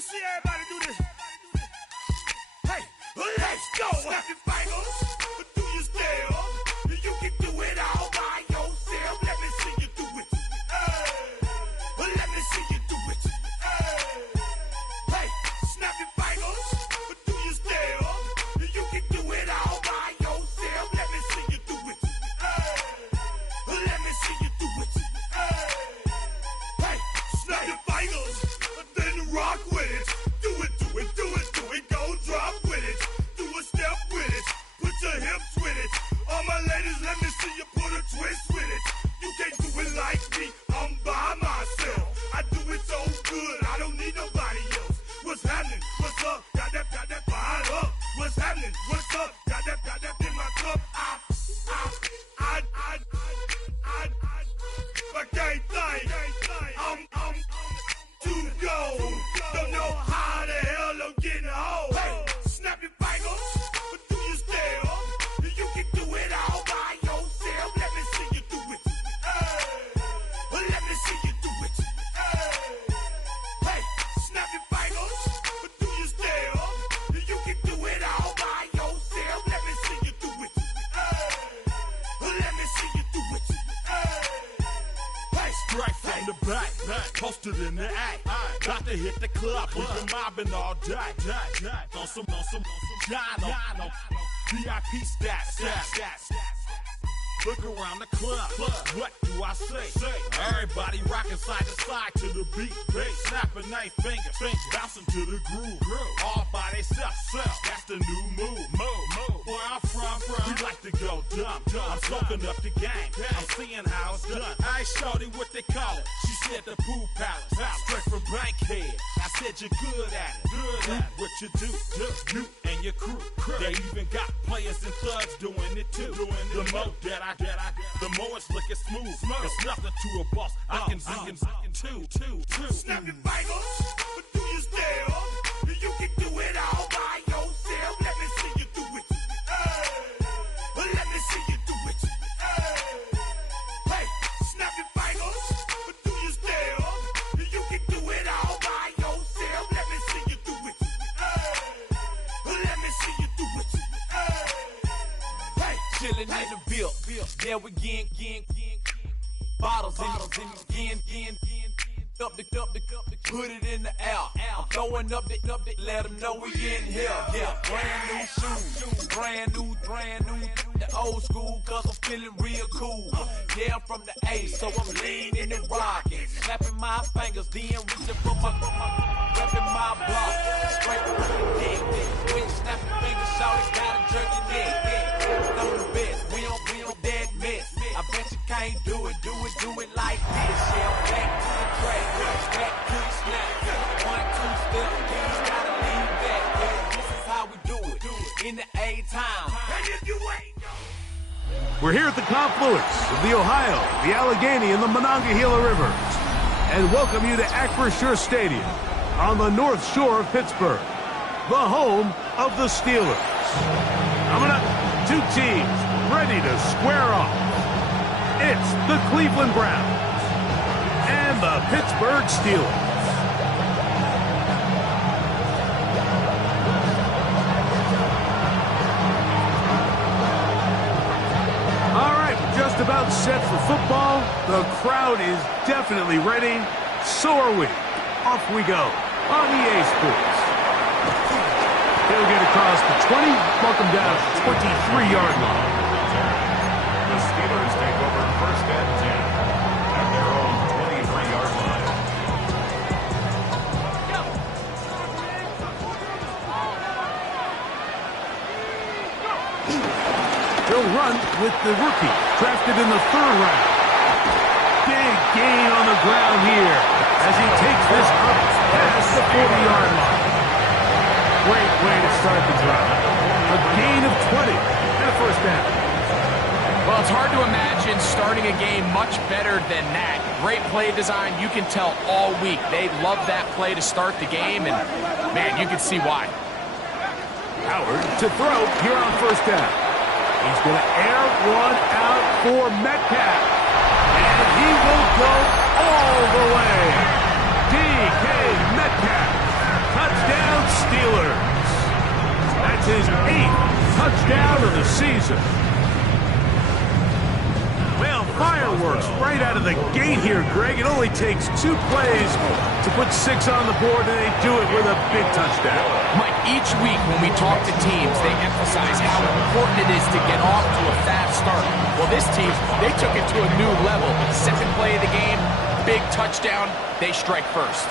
me see everybody do this. Hey, let's go. Snap your fingers, but do you still? You can do it all by yourself. Let me see you do it. Let me see you do it. Hey, snap your fingers, but do you still? You can do it all by yourself. Let me see you do it. Let me see you do it. Hey, snap your fingers, then rock with it. Do it, do it, do it, do it. Go drop with it. Do a step with it. Put your hips with it. All my ladies, let me see you put a twist with it. You can't do it like me. I'm by myself. I do it so good. I don't need nobody else. What's happening? What's up? Got that fired up. What's happening? What's up? Got that in my cup. I can't think. I'm too gold. Don't know how the hell I'm getting home. Hey, snap your fingers, but do you still? You can do it all by yourself. Let me see you do it. Let me see you do it. Hey, snap your fingers, but do you still? You can do it all by yourself. Let me see you do it. Let me see you do it. Hey, Straight from the back, posted in the act. Got to hit the club, we've been mobbing all day. On some Jono, VIP stats. Look around the club, what do I say? Everybody rocking side to side to the beat. Snapping their fingers, bouncing to the groove. All by themselves, that's the new move. Where I'm from, we like to go dumb. I'm soaking up the game, I'm seeing how it's done. I ain't shorty what they call it. She said the pool palace, straight from Bankhead. I said you're good at it. What you do, you and your crew. They even got players and thugs doing it too. The more that the more it's looking smooth. It's nothing to a boss. I can two. snap your fingers, but do you still? You can do it all by yourself. Let me see you do it. Let me see you do it. Hey, snap your fingers, but do you still? You can do it all by yourself. Let me see you do it. Let me see you do it. Hey, Chillin' in the bill. Yeah, we again. Bottles in again. Up the put it in the air. I'm throwing up the, let them know we in here. Yeah, brand new shoes, brand new. The old school, cause I'm feeling real cool. Yeah, I'm from the A, so I'm leaning and rocking. Snapping my fingers, then reaching for my repping my block. Straight from the dick. When you snap your fingers, shawty gotta jerk your neck. Know the best, we don't dead miss. I bet you can't do it like this. Yeah, I'm back to the track, back to the snap. 1, 2 step, you gotta lean back. Yeah, this is how we do it. In the A-time. and if you ain't We're here at the confluence of the Ohio, the Allegheny, and the Monongahela Rivers, and welcome you to Acrisure Stadium on the North Shore of Pittsburgh, the home of the Steelers. Coming up, two teams ready to square off. It's the Cleveland Browns and the Pittsburgh Steelers. All right, just about set for football. The crowd is definitely ready. So are we. Off we go on EA Sports. He'll get across the 20, welcome down to the 23-yard line. The Steelers take over first and 10 at their own 23-yard line. He'll run with the rookie, drafted in the 3rd round. Big gain on the ground here as he takes this up past the 40-yard line. Great way to start the drive. A gain of 20 and a first down. Well, it's hard to imagine starting a game much better than that. Great play design. You can tell all week they love that play to start the game, and, man, you can see why. Howard to throw here on first down. He's going to air one out for Metcalf. And he will go all the way. DK Metcalf touchdown of the season. Well, fireworks right out of the gate here, Greg. It only takes 2 plays to put 6 on the board, and they do it with a big touchdown. Mike, each week when we talk to teams, they emphasize how important it is to get off to a fast start. Well, this team, they took it to a new level. Second play of the game, big touchdown, they strike first.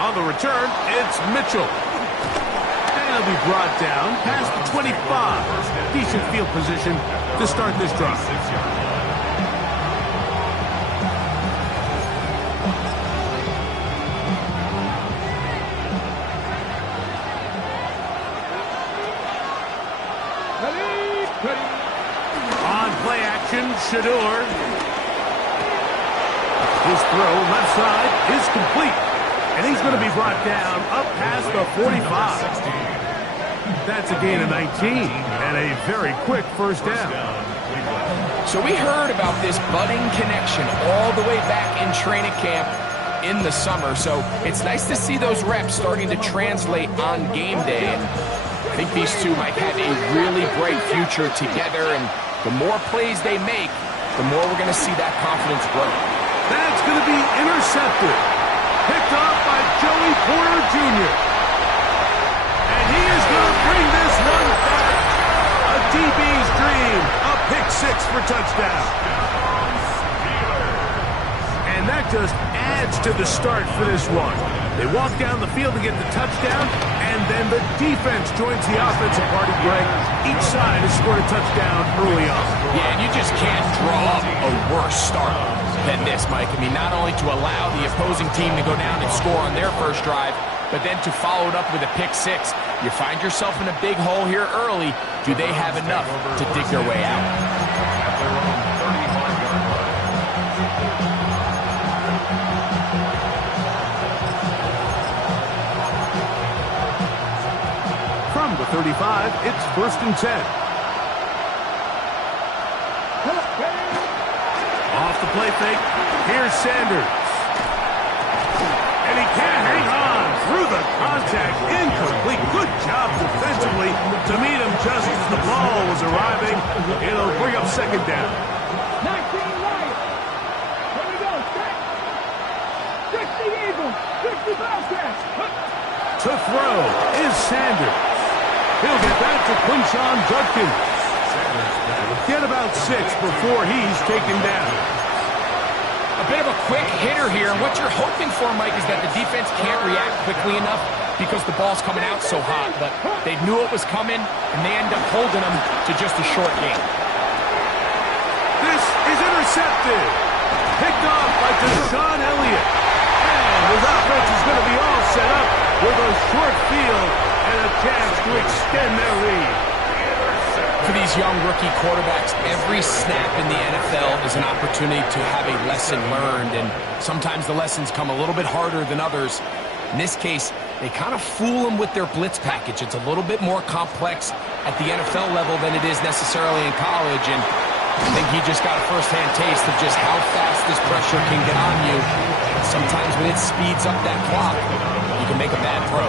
On the return, it's Mitchell. And he'll be brought down past the 25. Decent field position to start this drive. On play action, Shedeur. His throw left side is complete. And he's going to be brought down up past the 45. That's a gain of 19 and a very quick first down. So we heard about this budding connection all the way back in training camp in the summer. So it's nice to see those reps starting to translate on game day. And I think these two might have a really bright future together. And the more plays they make, the more we're going to see that confidence grow. That's going to be intercepted. Picked up by Joey Porter Jr. And he is going to bring this one back. A DB's dream. A pick 6 for touchdown. And that just adds to the start for this one. They walk down the field to get the touchdown, and then the defense joins the offensive party, Greg. Each side has scored a touchdown early on. Yeah, and you just can't draw up a worse start than this, Mike. I mean, not only to allow the opposing team to go down and score on their first drive, but then to follow it up with a pick 6. You find yourself in a big hole here early. Do they have enough to dig their way out? At their own 35-yard line. From the 35, it's 1st and 10. Off the play fake, here's Sanders. And he can't hang on through the contact. Incomplete. Good job defensively to meet him just as the ball was arriving. It'll bring up 2nd down. 19 Lions. Here we go. Set. 60 Eagles. 60 Bobcats. To throw is Sanders. He'll get back to Quinshon Judkins. Get about 6 before he's taken down. A bit of a quick hitter here. And what you're hoping for, Mike, is that the defense can't react quickly enough because the ball's coming out so hot. But they knew it was coming, and they end up holding them to just a short game. This is intercepted. Picked off by Deshaun Elliott. And his offense is going to be all set up with a short field and a chance to extend their lead. For these young rookie quarterbacks, every snap in the NFL is an opportunity to have a lesson learned, and sometimes the lessons come a little bit harder than others. In this case, they kind of fool them with their blitz package. It's a little bit more complex at the NFL level than it is necessarily in college, and I think he just got a first-hand taste of just how fast this pressure can get on you. Sometimes when it speeds up that clock, you can make a bad throw.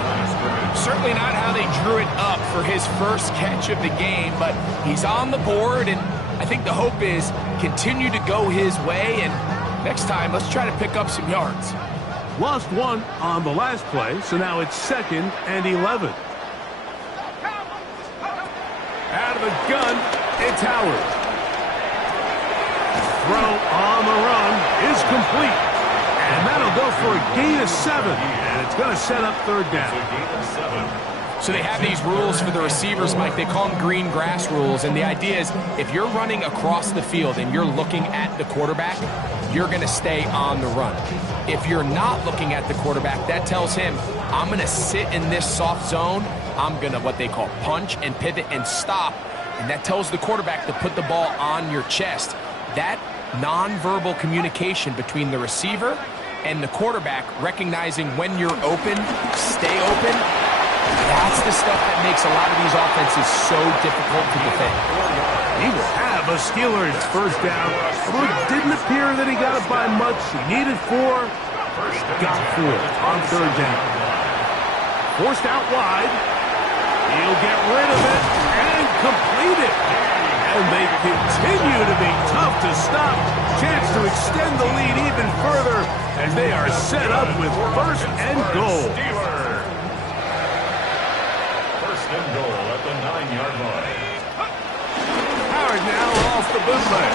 Certainly not how they drew it up for his first catch of the game, but he's on the board, and I think the hope is continue to go his way, and next time, let's try to pick up some yards. Lost 1 on the last play, so now it's 2nd and 11. Out of the gun, it's Howard. Throw on the run is complete. And that'll go for a gain of 7. And it's going to set up 3rd down. So they have these rules for the receivers, Mike. They call them green grass rules. And the idea is if you're running across the field and you're looking at the quarterback, you're going to stay on the run. If you're not looking at the quarterback, that tells him, I'm going to sit in this soft zone. I'm going to what they call punch and pivot and stop. And that tells the quarterback to put the ball on your chest. That nonverbal communication between the receiver and the quarterback, recognizing when you're open, stay open, that's the stuff that makes a lot of these offenses so difficult to defend. He will have a Steelers first down. Although it didn't appear that he got it by much. He needed 4. Got 4 on 3rd down. Forced out wide. He'll get rid of it and complete it. And they continue to be tough to stop. Chance to extend the lead even further as they are set up with first and goal. Steelers. First and goal at the 9-yard line. Howard now off the bootleg.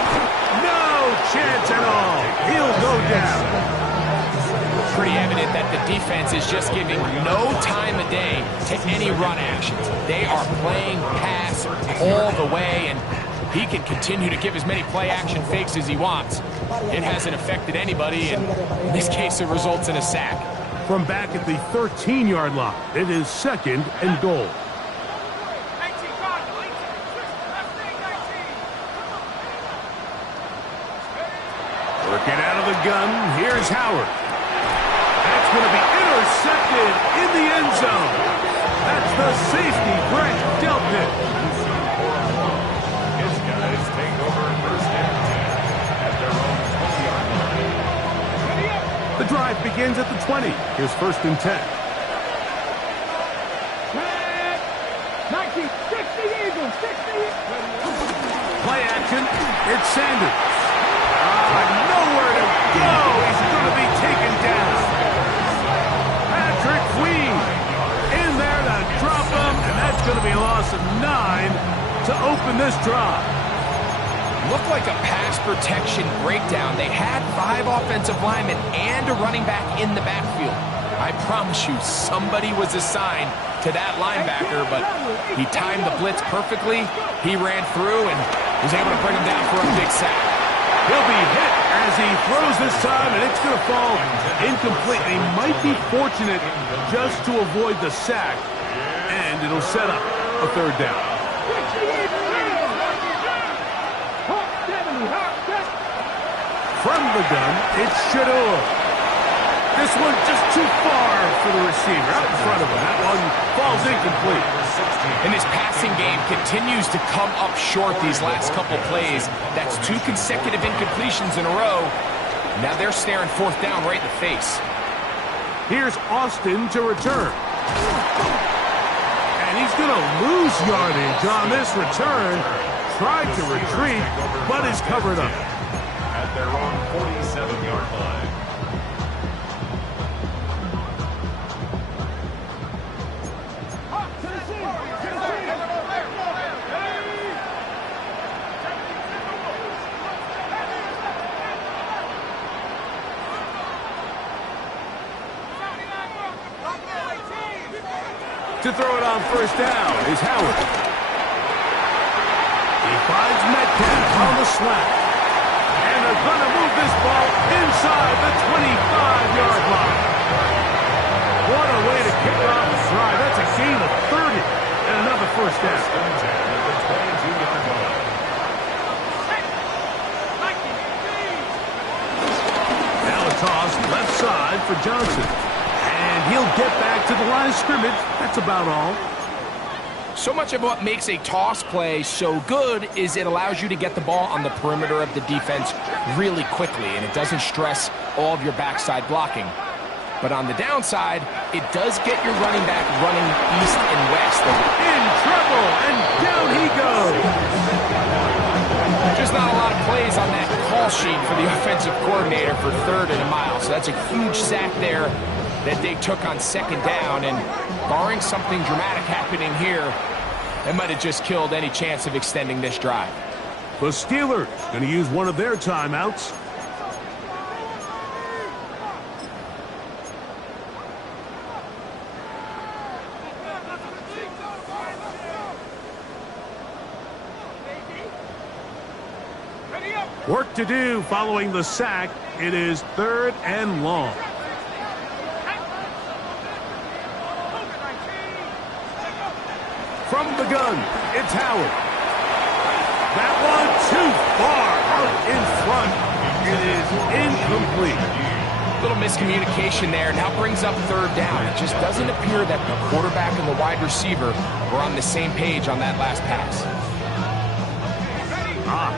No chance at all. He'll go down. Pretty evident that the defense is just giving no time of day to any run actions. They are playing pass all the way, and he can continue to give as many play-action fakes as he wants. It hasn't affected anybody, and in this case, it results in a sack. From back at the 13-yard line, it is second and goal. Working out of the gun, here's Howard. That's going to be intercepted in the end zone. That's the safety, Brett Delpit. His guys take over first and 10 at their own 20-yard line. The drive begins at the 20. Here's first and 10. 19, 60 Eagles, 60. Play action. It's Sanders. Nowhere to go. He's going to be taken down. Patrick Queen in there to drop him, and that's going to be a loss of 9 to open this drive. Looked like a pass protection breakdown. They had 5 offensive linemen and a running back in the backfield. I promise you, somebody was assigned to that linebacker, but he timed the blitz perfectly. He ran through and was able to bring him down for a big sack. He'll be hit as he throws this time, and it's going to fall incomplete. They might be fortunate just to avoid the sack, and it'll set up a third down. From the gun, it's Shador. This one just too far for the receiver. Out in front of him. That one falls incomplete. And his passing game continues to come up short these last couple plays. That's 2 consecutive incompletions in a row. Now they're staring fourth down right in the face. Here's Austin to return. And he's going to lose yardage on this return. Tried to retreat, but is covered up. At their own 47-yard line. To throw it on first down is Howard. He finds Metcalf on the slant. And they're going to move this ball inside the 25-yard line. What a way to kick off the drive. That's a gain of 30 and another first down. Now a toss left side for Johnson. And he'll get back to the line of scrimmage. That's about all. So much of what makes a toss play so good is it allows you to get the ball on the perimeter of the defense really quickly, and it doesn't stress all of your backside blocking. But on the downside, it does get your running back running east and west. In trouble, and down he goes. Just not a lot of plays on that call sheet for the offensive coordinator for 3rd and a mile. So that's a huge sack there that they took on 2nd down, and barring something dramatic happening here, it might have just killed any chance of extending this drive. The Steelers going to use one of their timeouts. Work to do following the sack. It is 3rd and long. From the gun, it's Howard. That one too far out in front. It is incomplete. Little miscommunication there. Now brings up 3rd down. It just doesn't appear that the quarterback and the wide receiver were on the same page on that last pass.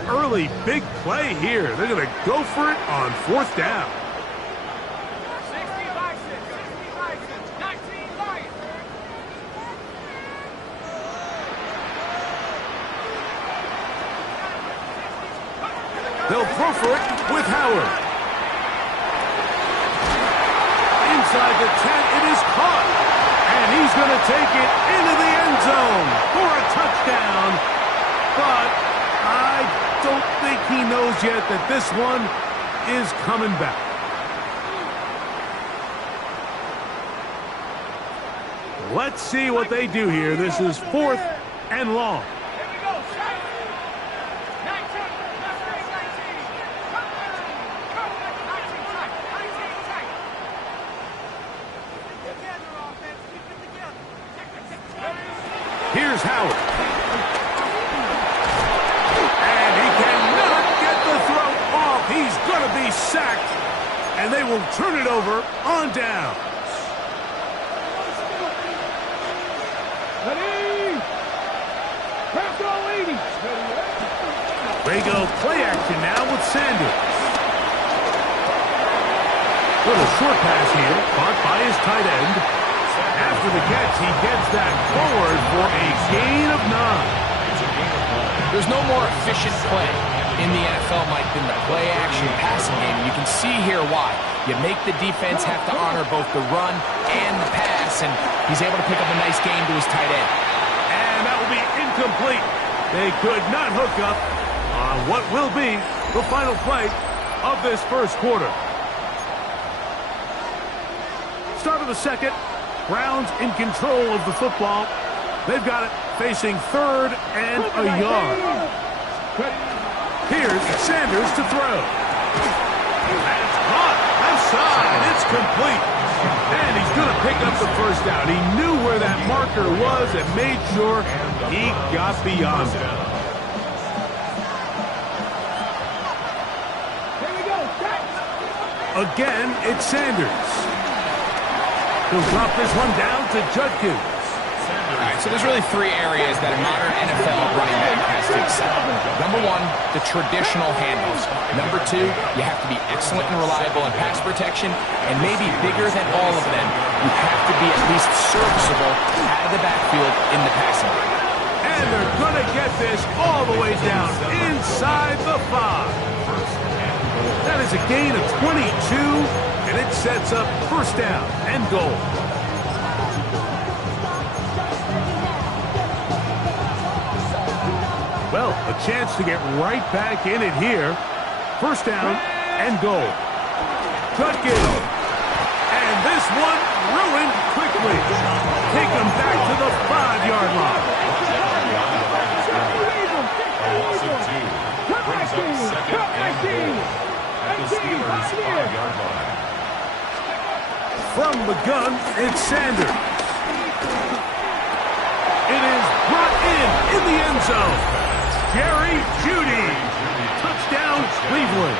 Early big play here. They're going to go for it on 4th down. They'll throw for it with Howard. Inside the 10, it is caught. And he's going to take it into the end zone for a touchdown. But I don't think he knows yet that this one is coming back. Let's see what they do here. This is 4th and long. Here's Howard. And he cannot get the throw off. He's going to be sacked. And they will turn it over on down. They go play action now with Sanders. Little short pass here, caught by his tight end. After the catch, he gets that forward for a gain of 9. There's no more efficient play in the NFL, Mike, than the play-action passing game. You can see here why. You make the defense have to honor both the run and the pass, and he's able to pick up a nice gain to his tight end. And that will be incomplete. They could not hook up on what will be the final play of this first quarter. Start of the second. Browns in control of the football. They've got it facing 3rd and a yard. Here's Sanders to throw. That's caught. Left side. It's complete. And he's going to pick up the first down. He knew where that marker was and made sure he got beyond it. Again, it's Sanders. He'll drop this one down to Judkins. All right, so there's really 3 areas that a modern NFL running back has to excel. Number 1, the traditional handles. Number 2, you have to be excellent and reliable in pass protection. And maybe bigger than all of them, you have to be at least serviceable out of the backfield in the passing game. And they're going to get this all the way down inside the 5. That is a gain of 22, and it sets up first down and goal. Well, a chance to get right back in it here. First down and goal. Judkins. And this one ruined quickly. Take them back to the 5-yard line. A loss of 2. Brings up 2nd and goal at the Steelers' 5-yard line. From the gun, it's Sanders. It is brought in the end zone. Jerry Jeudy. Touchdown, Cleveland.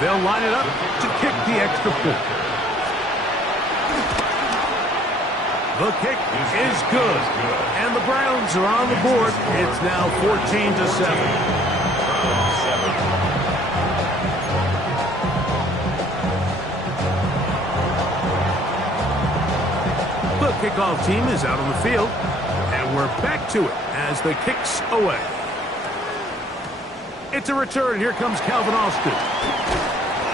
They'll line it up to kick the extra point. The kick is good. And the Browns are on the board. It's now 14-7. The kickoff team is out on the field, and we're back to it as the kick's away. It's a return. Here comes Calvin Austin.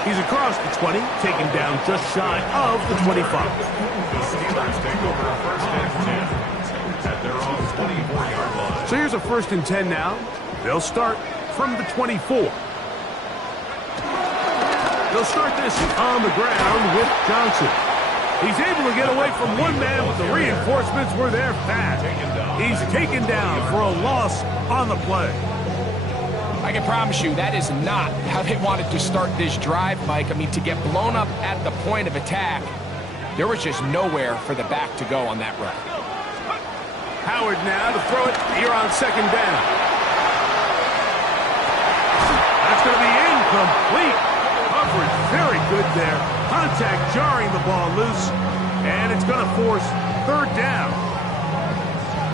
He's across the 20, taken down just shy of the 25. The Steelers take over first and 10 at their own 24-yard line. So here's a first and 10 now. They'll start from the 24. They'll start this on the ground with Johnson. He's able to get away from one man, but the reinforcements were there fast. He's taken down for a loss on the play. I can promise you that is not how they wanted to start this drive, Mike. I mean, to get blown up at the point of attack, there was just nowhere for the back to go on that run. Howard now to throw it here on second down. That's going to be incomplete. Coverage very good there. Contact jarring the ball loose, and it's going to force third down.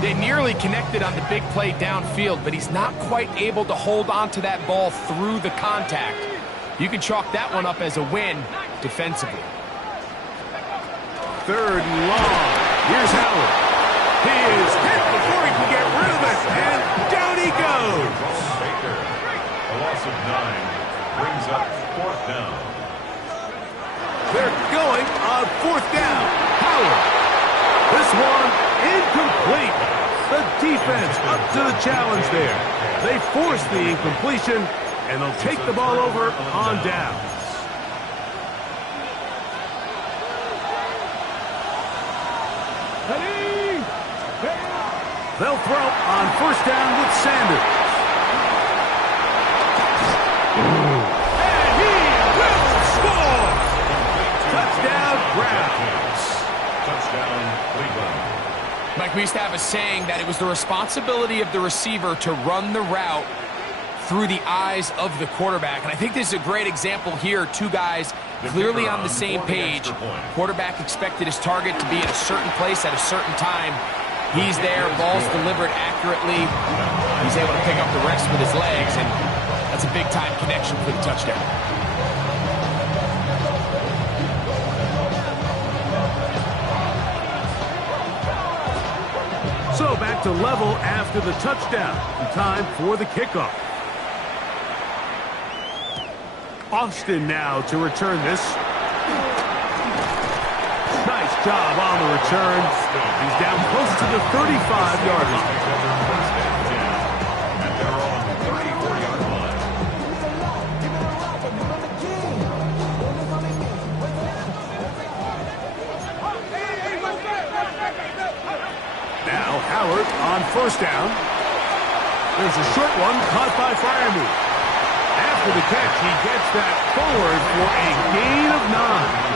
They nearly connected on the big play downfield, but he's not quite able to hold on to that ball through the contact. You can chalk that one up as a win defensively. Third and long. Here's Howard. He is hit before he can get rid of it, and down he goes. Baker, a loss of 9. up 4th down. They're going on 4th down. Howard. This one incomplete. The defense up to the challenge there. They force the incompletion, and they'll take the ball over on downs. They'll throw on 1st down with Sanders. And he will score! Touchdown, Browns. Touchdown, Cleveland. Mike, we used to have a saying that it was the responsibility of the receiver to run the route through the eyes of the quarterback. And I think this is a great example here. Two guys clearly on the same page. Quarterback expected his target to be in a certain place at a certain time. He's there, ball's delivered accurately. He's able to pick up the rest with his legs, and that's a big-time connection for the touchdown. So back to level after the touchdown. Time for the kickoff. Austin now to return this. Nice job on the return. He's down close to the 35-yard line. And they're on the 34-yard line. Now Howard on 1st down. There's a short one caught by Freiermuth. After the catch, he gets that forward for a gain of 9.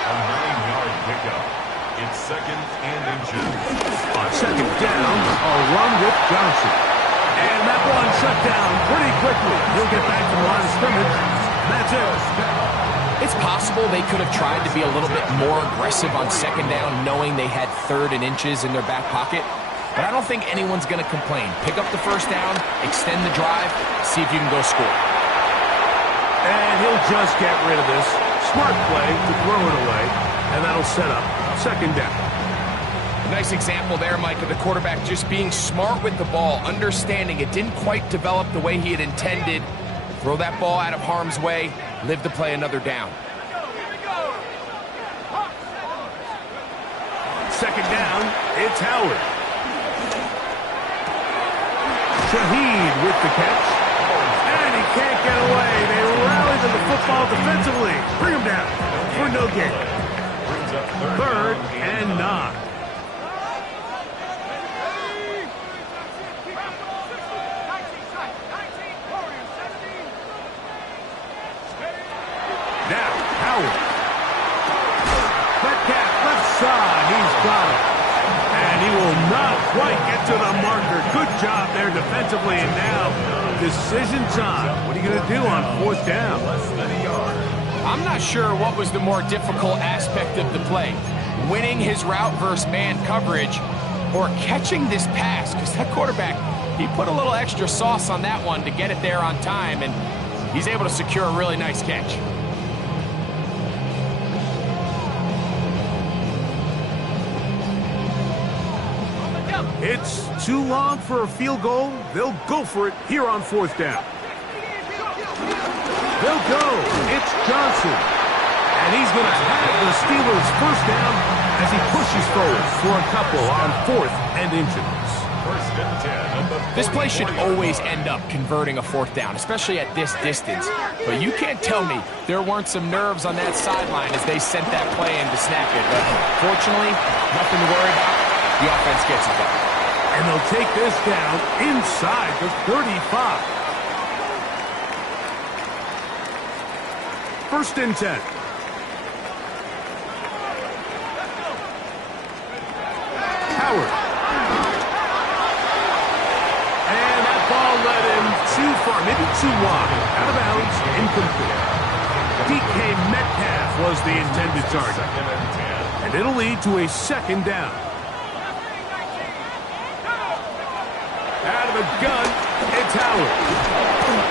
A 9-yard pickup. It's 2nd and inches. On 2nd down, a run with Johnson. And that one shut down pretty quickly. He'll get back to the line of scrimmage. That's it. It's possible they could have tried to be a little bit more aggressive on 2nd down, knowing they had 3rd and inches in their back pocket. But I don't think anyone's going to complain. Pick up the 1st down, extend the drive, see if you can go score. And he'll just get rid of this. Smart play to throw it away, and that'll set up 2nd down. Nice example there, Mike, of the quarterback just being smart with the ball, understanding it didn't quite develop the way he had intended. Throw that ball out of harm's way, live to play another down. 2nd down, it's Howard. Shaheed with the catch. And he can't get away. They rally to the football defensively. Bring him down for no gain. Brings up 3rd and 9. Now, Howard. Metcalf, left side. He's got it. And he will not quite get to the marker. Good job there defensively. And now, decision time. What are you going to do on 4th down? I'm not sure what was the more difficult aspect of the play. Winning his route versus man coverage or catching this pass. Because that quarterback, he put a little extra sauce on that one to get it there on time. And he's able to secure a really nice catch. It's too long for a field goal. They'll go for it here on 4th down. They'll go. It's Johnson. And he's going to have the Steelers' 1st down as he pushes forward for a couple on 4th and inches. 1st and 10. This play should always end up converting a 4th down, especially at this distance. But you can't tell me there weren't some nerves on that sideline as they sent that play in to snap it. But fortunately, nothing to worry about. The offense gets it done. And they'll take this down inside the 35. 1st and 10. Howard. And that ball led him too far, maybe too wide. Out of bounds, incomplete. DK Metcalf was the intended target. 2nd and 10. And it'll lead to a 2nd down. Out of the gun, it's Howard.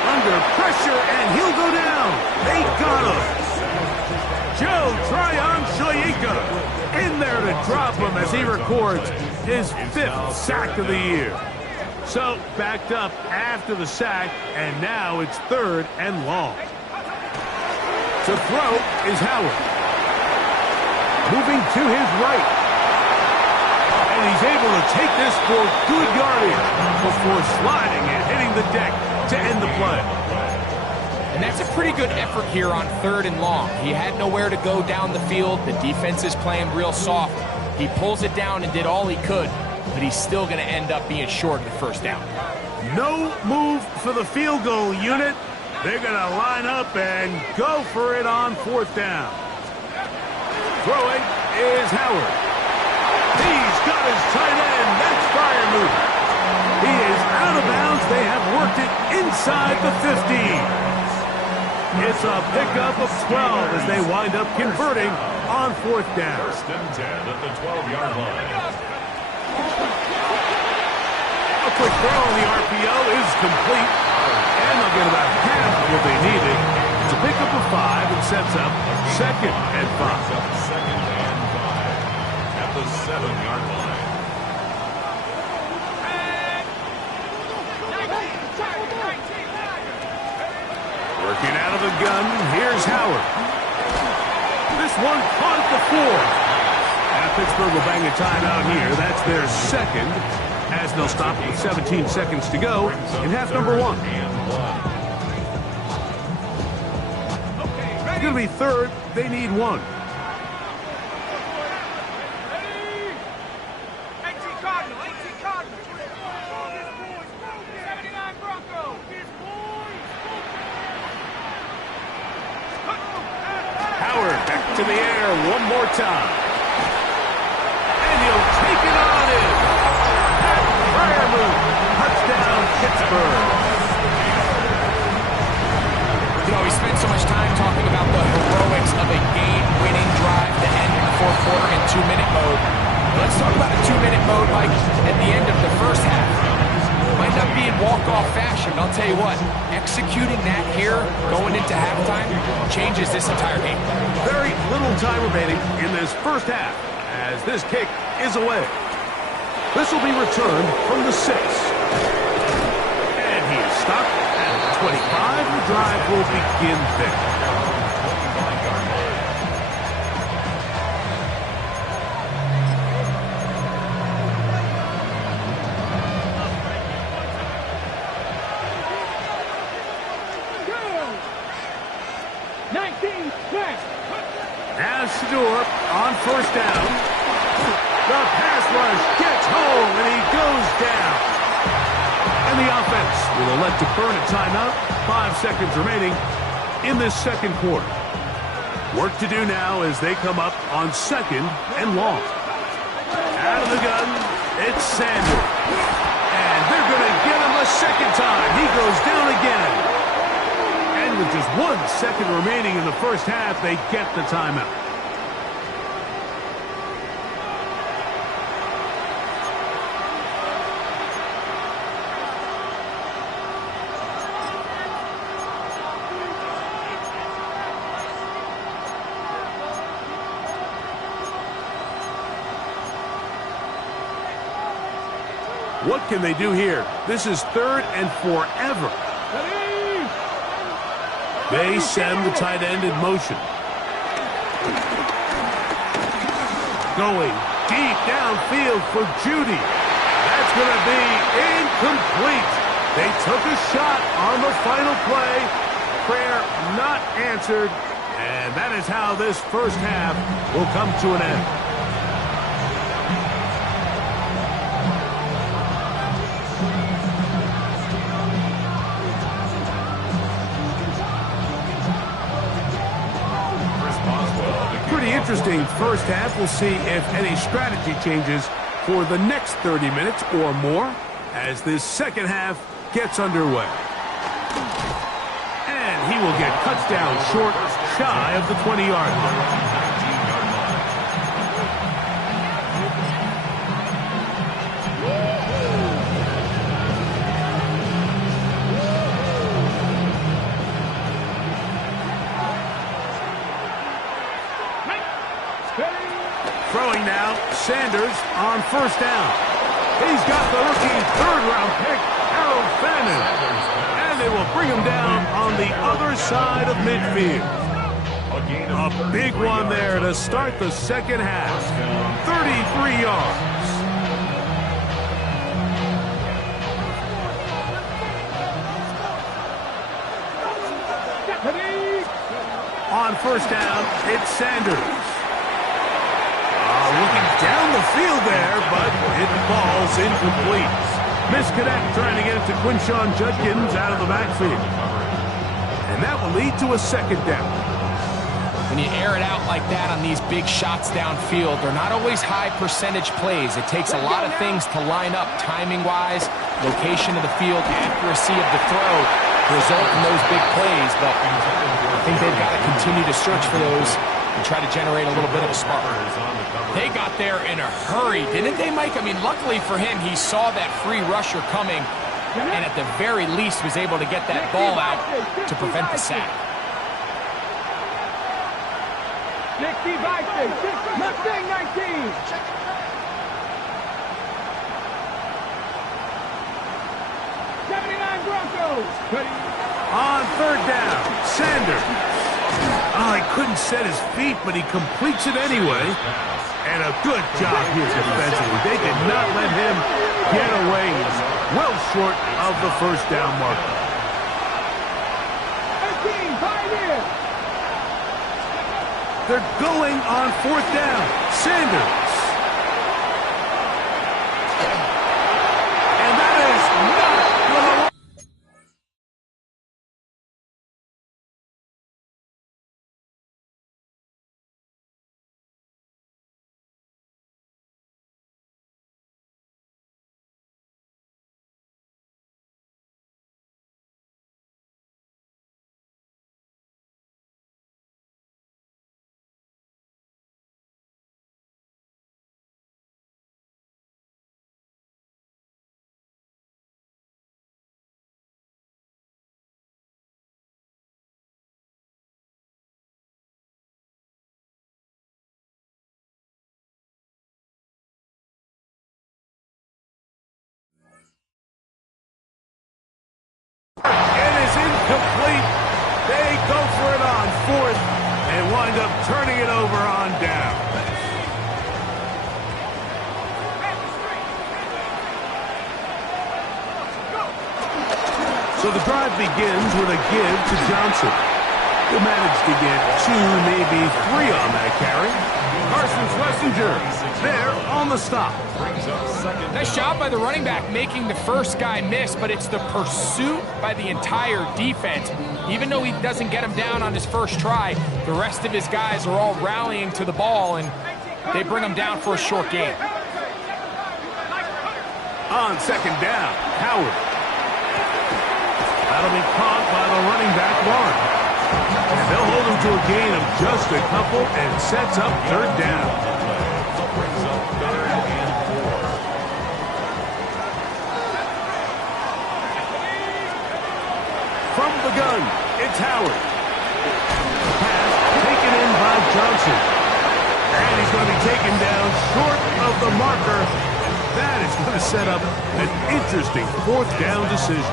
Under pressure, and he'll go down. They got him. Joe Tryon-Shoyinka in there to drop him as he records his 5th sack of the year. So, backed up after the sack, and now it's 3rd and long. To throw is Howard. Moving to his right. And he's able to take this for good yardage before sliding and hitting the deck to end the play. And that's a pretty good effort here on 3rd and long. He had nowhere to go down the field. The defense is playing real soft. He pulls it down and did all he could, but he's still going to end up being short of the 1st down. No move for the field goal unit. They're going to line up and go for it on 4th down. Throwing is Howard. He's got his tight end. That's Freiermuth. He is out of bounds. They have worked it inside the 15. It's a pickup of 12 as they wind up converting on 4th down. 1st and 10 at the 12-yard line. A quick throw on the RPO is complete, and they'll get about half of what they needed. It's a pickup of 5 and sets up 2nd and 5. 2nd and 5 at the 7-yard line. Working out of the gun, here's Howard. This one caught at the 4. And Pittsburgh will bang a timeout here. That's their 2nd, as they'll stop with 17 seconds to go in half number 1. It's going to be 3rd. They need 1. Howard back to the air one more time. And he'll take it on in. Pat Freiermuth, touchdown Pittsburgh. You know, we spent so much time talking about the heroics of a game-winning drive to end in the 4th quarter in 2-minute mode. Let's talk about a 2-minute mode, Mike, at the end of the 1st half. Might not be in walk-off fashion, but I'll tell you what, executing that here, going into halftime, changes this entire game. Very little time remaining in this 1st half as this kick is away. This will be returned from the 6. And he is stopped at 25. The drive will begin there. Now Shedeur on 1st down. The pass rush gets home, and he goes down. And the offense will elect to burn a timeout. 5 seconds remaining in this 2nd quarter. Work to do now as they come up on 2nd and long. Out of the gun, it's Sanders. And they're going to get him a 2nd time. He goes down again. And with just 1 second remaining in the 1st half, they get the timeout. What can they do here? This is 3rd and forever. They send the tight end in motion. Going deep downfield for Judy. That's going to be incomplete. They took a shot on the final play. Prayer not answered. And that is how this 1st half will come to an end. Interesting 1st half. We'll see if any strategy changes for the next 30 minutes or more as this 2nd half gets underway. And he will get touchdown short, shy of the 20-yard line. Throwing now, Sanders on 1st down. He's got the rookie third-round pick, Harold Fannin. And they will bring him down on the other side of midfield. A big one there to start the second half. 33 yards. On first down, it's Sanders. Looking down the field there, but it falls incomplete. Misconnect trying to get it to Quinshon Judkins out of the backfield. And that will lead to a second down. When you air it out like that on these big shots downfield, they're not always high percentage plays. It takes a lot of things to line up timing-wise, location of the field, accuracy of the throw to result in those big plays. But I think they've got to continue to search for those and try to generate a little bit of a spark. They got there in a hurry, didn't they, Mike? I mean, luckily for him, he saw that free rusher coming and at the very least was able to get that ball out to prevent the sack. 60 Vikings, Mustang 19. Broncos. On third down, Sanders. Oh, he couldn't set his feet, but he completes it anyway. And a good job here defensively. They did not let him get away. He's well short of the first down marker. 13, Pioneer. They're going on fourth down. Sanders. And that is not going to work. It is incomplete. They go for it on fourth and wind up turning it over on down. So the drive begins with a give to Johnson. He'll manage to get 2, maybe 3 on that carry. Carson Schlesinger there on the stop. Nice job by the running back making the first guy miss, but it's the pursuit by the entire defense. Even though he doesn't get him down on his first try, the rest of his guys are all rallying to the ball, and they bring him down for a short gain. On second down, Howard. That'll be caught by the running back, Warren. And they'll hold him to a gain of just a couple and sets up third down. From the gun, it's Howard. Pass taken in by Johnson. And he's going to be taken down short of the marker. That is going to set up an interesting fourth down decision.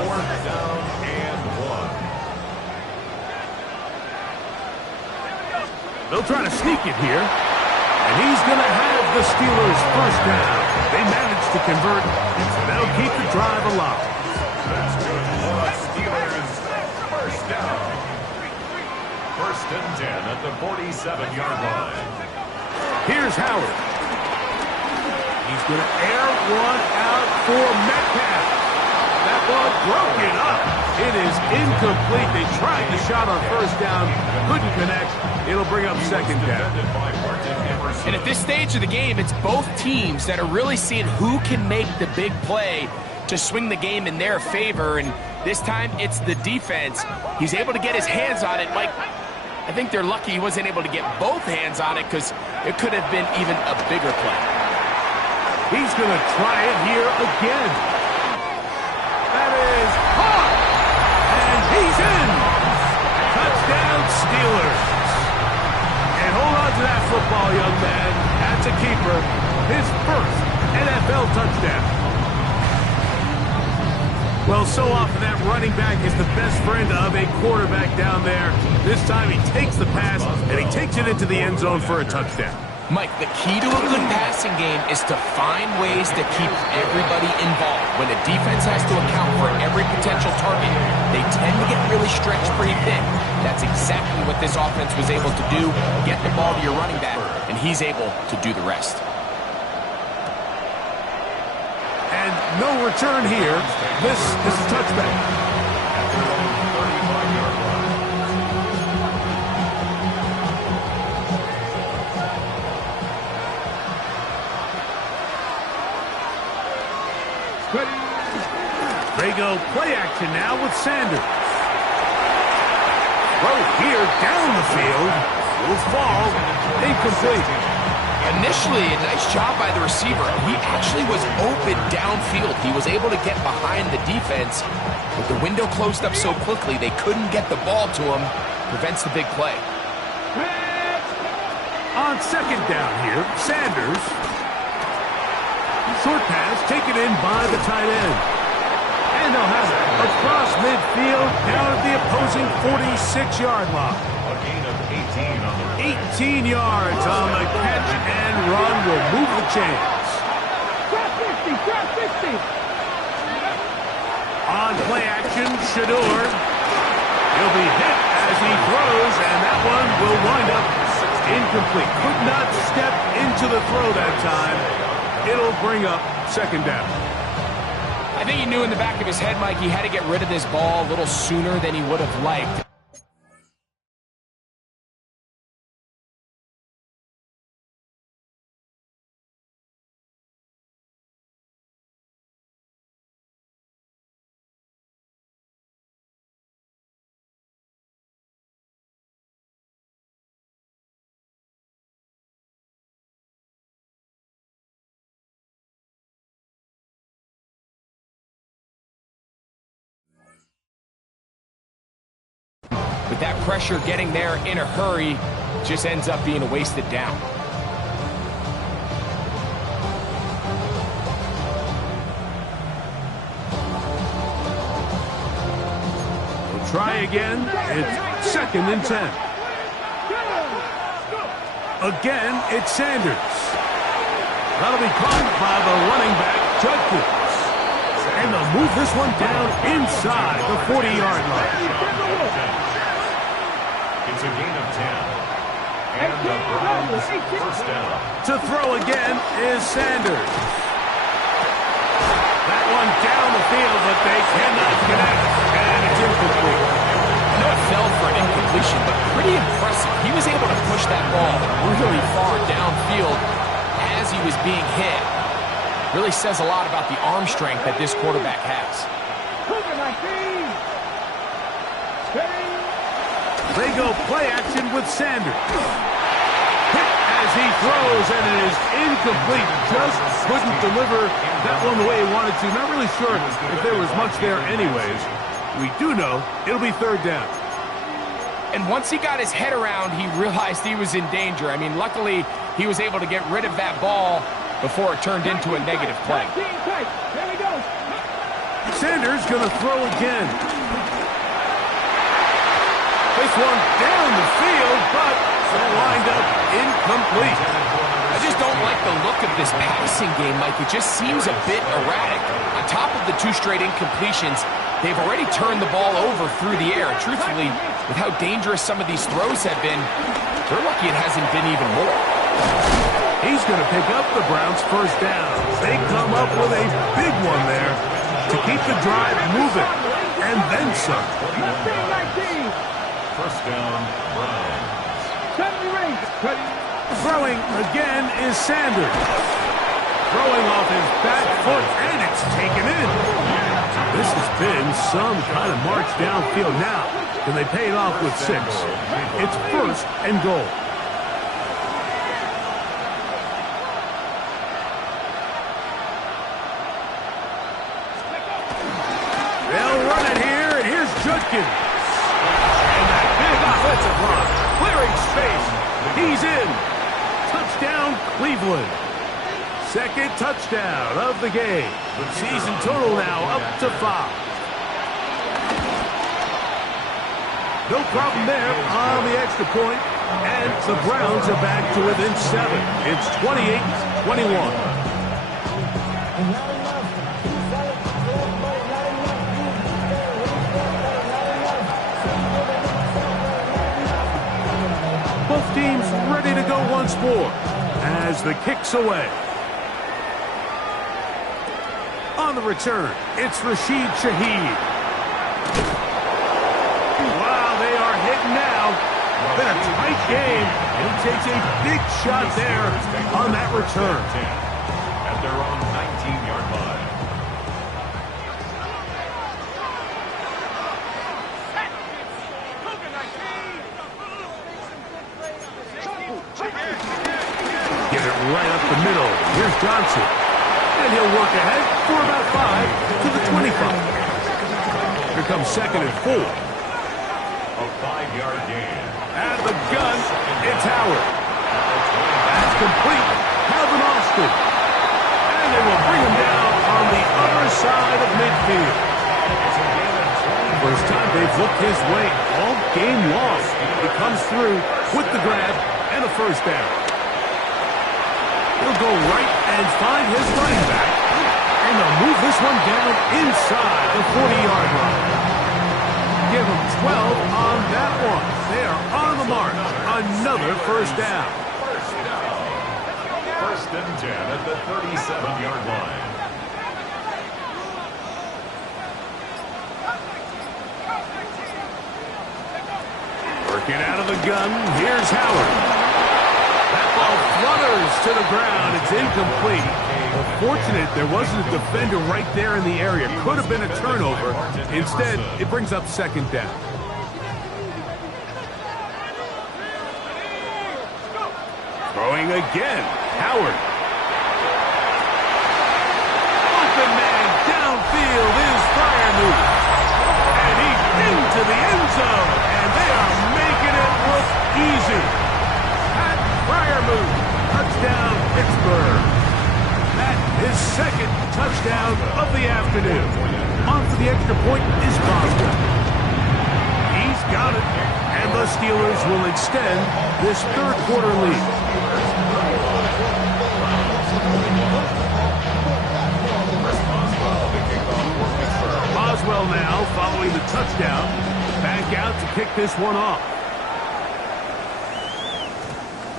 They'll try to sneak it here. And he's going to have the Steelers first down. They managed to convert, so they'll keep the drive alive. That's good for the Steelers. First down. First and 10 at the 47-yard line. Here's Howard. He's going to air one out for Metcalf. That ball broken up. It is incomplete. They tried the shot on first down. Couldn't connect. It'll bring up second down. And at this stage of the game, it's both teams that are really seeing who can make the big play to swing the game in their favor. And this time, it's the defense. He's able to get his hands on it. Mike, I think they're lucky he wasn't able to get both hands on it because it could have been even a bigger play. He's going to try it here again. That is caught. And he's in. Touchdown, Steelers. And hold on to that football, young man. That's a keeper. His first NFL touchdown. Well, so often that running back is the best friend of a quarterback down there. This time he takes the pass, and he takes it into the end zone for a touchdown. Mike, the key to a good passing game is to find ways to keep everybody involved. When a defense has to account for every potential target, they tend to get really stretched pretty thin. That's exactly what this offense was able to do. Get the ball to your running back, and he's able to do the rest. And no return here. This is a touchback. They go play action now with Sanders. Throw here down the field. Will fall. Incomplete. Initially, a nice job by the receiver. He actually was open downfield. He was able to get behind the defense, but the window closed up so quickly they couldn't get the ball to him. Prevents the big play. On second down here, Sanders. Short pass taken in by the tight end. And they'll have it across midfield down at the opposing 46-yard line. A gain of 18 on the 18 yards on the catch and run will move the chains. Drop 50. On play action, Shador. He'll be hit as he throws, and that one will wind up incomplete. Could not step into the throw that time. It'll bring up second down. I think he knew in the back of his head, Mike, he had to get rid of this ball a little sooner than he would have liked. But that pressure getting there in a hurry just ends up being a wasted down. We'll try again. It's second and 10. Again, it's Sanders. That'll be caught by the running back, Judkins. And they'll move this one down inside the 40-yard line. It's a gain of 10. And the Browns first down. To throw again is Sanders. That one down the field, but they cannot connect. And it's incomplete. I know it fell for an incompletion, but pretty impressive. He was able to push that ball really far downfield as he was being hit. Really says a lot about the arm strength that this quarterback has. They go play action with Sanders. Hit as he throws, and it is incomplete. Just couldn't deliver that one the way he wanted to. Not really sure if there was much there anyways. We do know it'll be third down. And once he got his head around, he realized he was in danger. I mean, luckily, he was able to get rid of that ball before it turned into a negative play. Sanders gonna throw again. This one down the field, but it'll wind up incomplete. I just don't like the look of this passing game, Mike. It just seems a bit erratic. On top of the two straight incompletions, they've already turned the ball over through the air. Truthfully, with how dangerous some of these throws have been, they're lucky it hasn't been even more. He's going to pick up the Browns' first down. They come up with a big one there to keep the drive moving, and then some. First down, Browns. Throwing again is Sanders. Throwing off his back foot, and it's taken in. This has been some kind of march downfield now. Can they pay it off with 6? It's first and goal. They'll run it here, and here's Judkins. And that big offensive line, clearing space. He's in. Touchdown, Cleveland. Second touchdown of the game. Season total now up to 5. No problem there on the extra point, and the Browns are back to within 7. It's 28-21. Both teams ready to go once more as the kick's away. On the return, it's Rashid Shaheed. Wow, they are hitting now. Been a tight game, and he takes a big shot there on that return. At their own 19-yard line. Get it right up the middle. Here's Johnson. And he'll work ahead for about 5 to the 25. Here comes 2nd and 4. A 5-yard gain. At the gun, it's Howard. That's complete. Calvin Austin. And they will bring him down on the other side of midfield. First time they've looked his way all game long. He comes through with the grab and a first down. He'll go right and find his running back. And they'll move this one down inside the 40-yard line. Give them 12 on that one. They are on the mark. Another first down. First and 10 at the 37-yard line. Working out of the gun. Here's Howard. That ball flutters to the ground. It's incomplete. Fortunate there wasn't a defender right there in the area. Could have been a turnover. Instead, it brings up 2nd down. Throwing again. Howard. Open man downfield is Freiermuth. And he's into the end zone. And they are making it look easy. Pat Freiermuth. Touchdown, Pittsburgh. That is 2nd touchdown of the afternoon. On for the extra point is Boswell. He's got it. And the Steelers will extend this third quarter lead. Boswell now following the touchdown. Back out to kick this one off.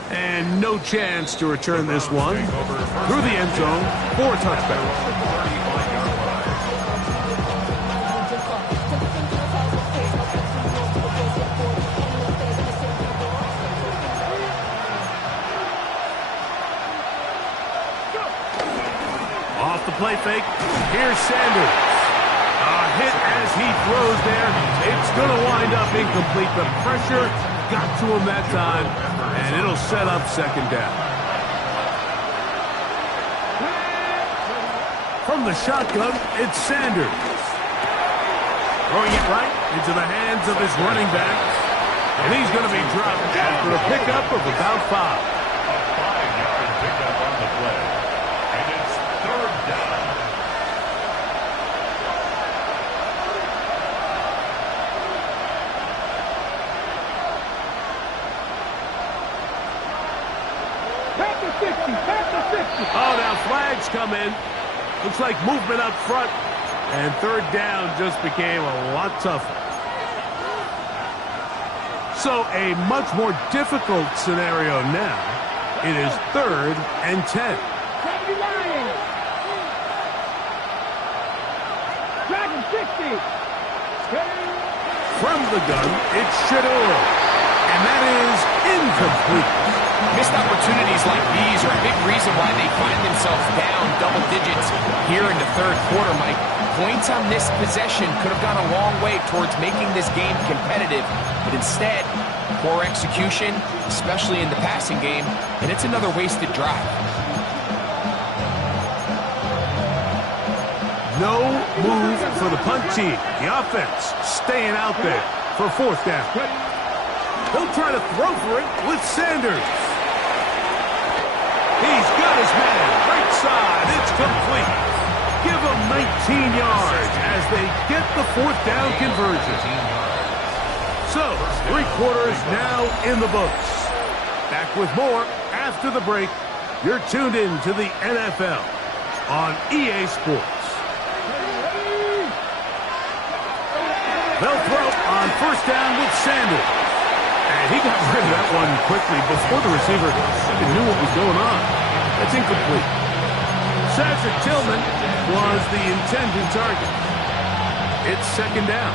And no chance to return this one through the end zone for a touchback. Off the play fake, here's Sanders. A hit as he throws there. It's going to wind up incomplete. The pressure got to him that time, and it'll set up 2nd down. From the shotgun, it's Sanders. Throwing it right into the hands of his running back, and he's going to be dropped after a pickup of about 5. A 5-yard pickup on the play. And it's 3rd down. Oh, now flags come in. Looks like movement up front. And 3rd down just became a lot tougher. So a much more difficult scenario now. It is 3rd and 10. Dragon 60. From the gun, it's Shedeur. And that is incomplete. Missed opportunities like these are a big reason why they find themselves down double digits here in the third quarter, Mike. Points on this possession could have gone a long way towards making this game competitive, but instead, poor execution, especially in the passing game, and it's another wasted drive. No move for the punt team. The offense staying out there for 4th down. He'll try to throw for it with Sanders. He's got his man. Right side. It's complete. Give him 19 yards as they get the 4th down conversion. So So, 3 quarters now in the books. Back with more after the break. You're tuned in to the NFL on EA Sports. They'll throw on first down with Sanders. And he got rid of that one quickly before the receiver even knew what was going on. That's incomplete. Cedric Tillman was the intended target. It's second down.